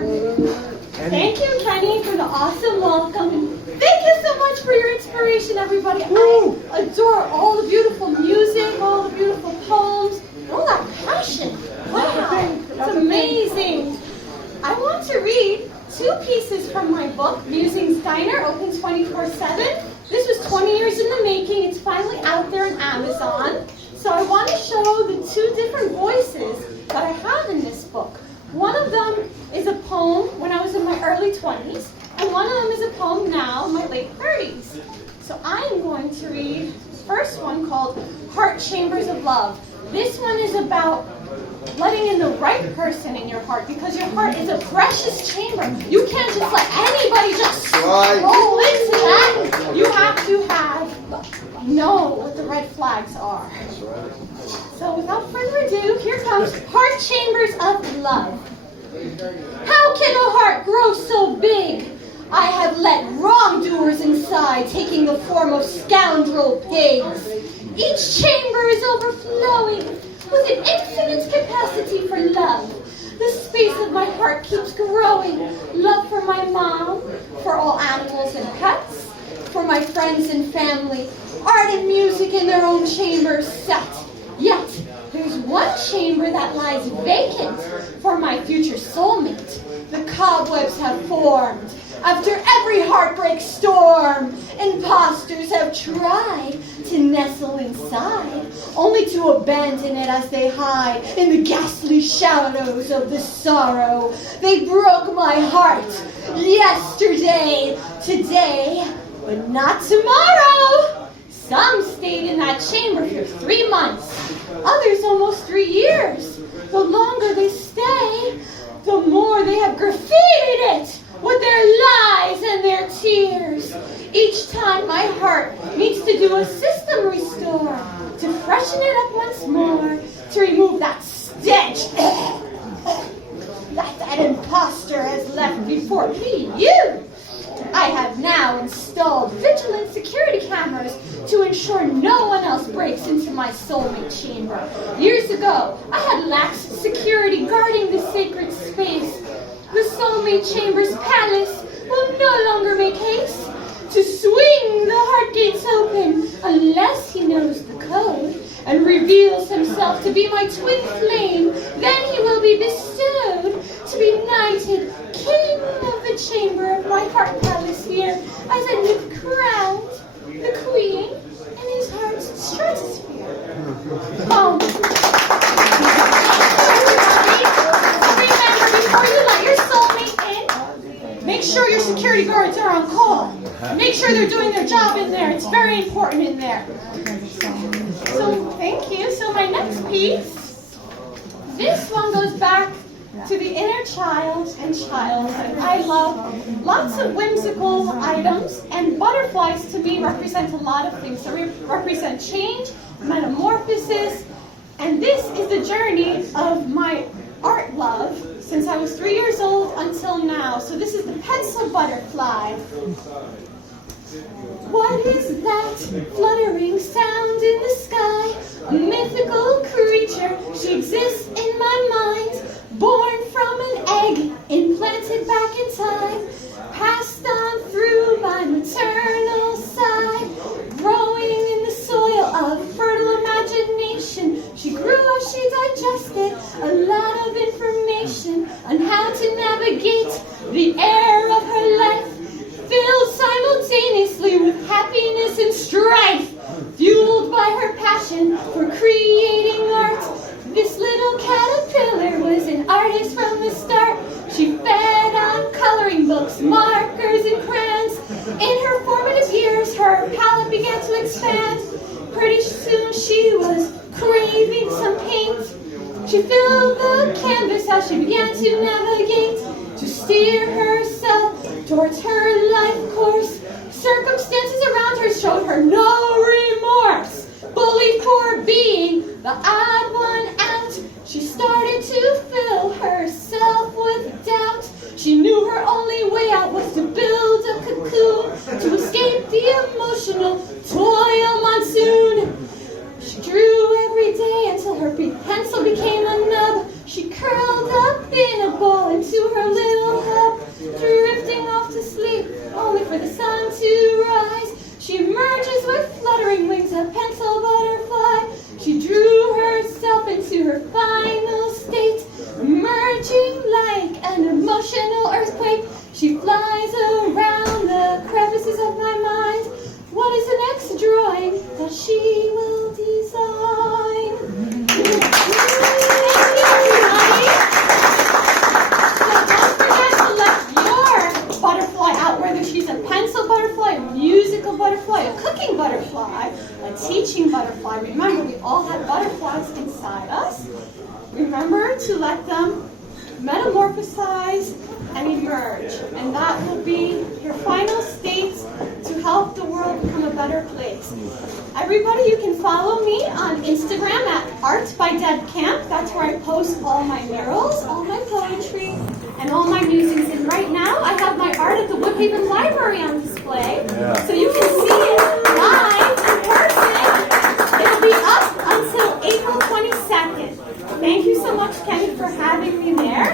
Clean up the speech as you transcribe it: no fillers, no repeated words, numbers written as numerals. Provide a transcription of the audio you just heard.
Thank you, Kenny, for the awesome welcome. Thank you so much for your inspiration, everybody. I adore all the beautiful music, all the beautiful poems, all that passion. Wow, it's amazing. I want to read 2 pieces from my book, Musings Diner, open 24/7. This was 20 years in the making. It's finally out there on Amazon. So I want to show the 2 different voices that I have in this book. One of them is a poem when I was in my early 20s, and one of them is a poem now in my late 30s. So I am going to read the first one called Heart Chambers of Love. This one is about letting in the right person in your heart, because your heart is a precious chamber. You can't just let anybody just roll into that. You have to know what the red flags are. So without further ado, here comes Heart Chambers of Love. How can a heart grow so big? I have let wrongdoers inside, taking the form of scoundrel pigs. Each chamber is overflowing with an infinite capacity for love. The space of my heart keeps growing. Love for my mom, for all animals and pets, for my friends and family. Art and music in their own chambers set. Yet, there's one chamber that lies vacant for my future soulmate. The cobwebs have formed. After every heartbreak storm, imposters have tried to nestle inside, only to abandon it as they hide in the ghastly shadows of the sorrow. They broke my heart yesterday, today, but not tomorrow. Some stayed in that chamber for 3 months, others almost 3 years. The longer they stay, the more they have graffitied it with their lies and their tears. Each time my heart needs to do a system restore, to freshen it up once more, to remove that stench that imposter has left before me, you. I have now installed vigilant security cameras to ensure no one else breaks into my soulmate chamber. Years ago, I had lax security guarding the sacred space. The soulmate chamber's palace will no longer make haste to swing the heart gates open unless he knows the code and reveals himself to be my twin flame. Then he will be bestowed to be knighted king of the chamber of my heart palace here, as I live crowned the queen in his heart's stratosphere. Remember, before you let your soulmate in, make sure your security guards are on call. Make sure they're doing their job in there. It's very important in there. So, thank you. So my next piece, this one goes back to the inner child and childhood. I love lots of whimsical items, and butterflies to me represent a lot of things. They represent change, metamorphosis, and this is the journey of my art love since I was 3 years old until now. So this is the pencil butterfly. What is that fluttering sound in the sky? A mythical creature, she exists in my mind, born from an egg, implanted back in time, passed on through my maternal side, growing in the soil of fertile imagination. She grew as she digested a lot of information on how to navigate the air of her life, filled simultaneously with happiness and strife, fueled by her passion for creating art. This little caterpillar was an artist from the start. She fed on coloring books, markers, and crayons. In her formative years, her palette began to expand. Pretty soon she was craving some paint. She filled the canvas as she began to navigate, to steer herself towards her life course. Circumstances around her showed her no remorse. Bullied for being the odd one out, she started to fill herself with doubt. She knew her only way out was to build a cocoon, to escape the emotional toil monsoon. She drew every day until her pencil became a nub. She curled up in a ball into her little an emotional earthquake. She flies around the crevices of my mind. What is the next drawing that she will design? Thank you, everybody. So don't forget to let your butterfly out, whether she's a pencil butterfly, a musical butterfly, a cooking butterfly, a teaching butterfly. Remember, we all have butterflies inside us. Remember to let them metamorphosize and emerge. And that will be your final states to help the world become a better place. Everybody, you can follow me on Instagram at Art by Deborah Camp. That's where I post all my murals, all my poetry, and all my musings. And right now, I have my art at the Woodhaven Library on display. So you can see it live in person. It'll be up until April 22nd. Thank you so much, Kenny, for having me there.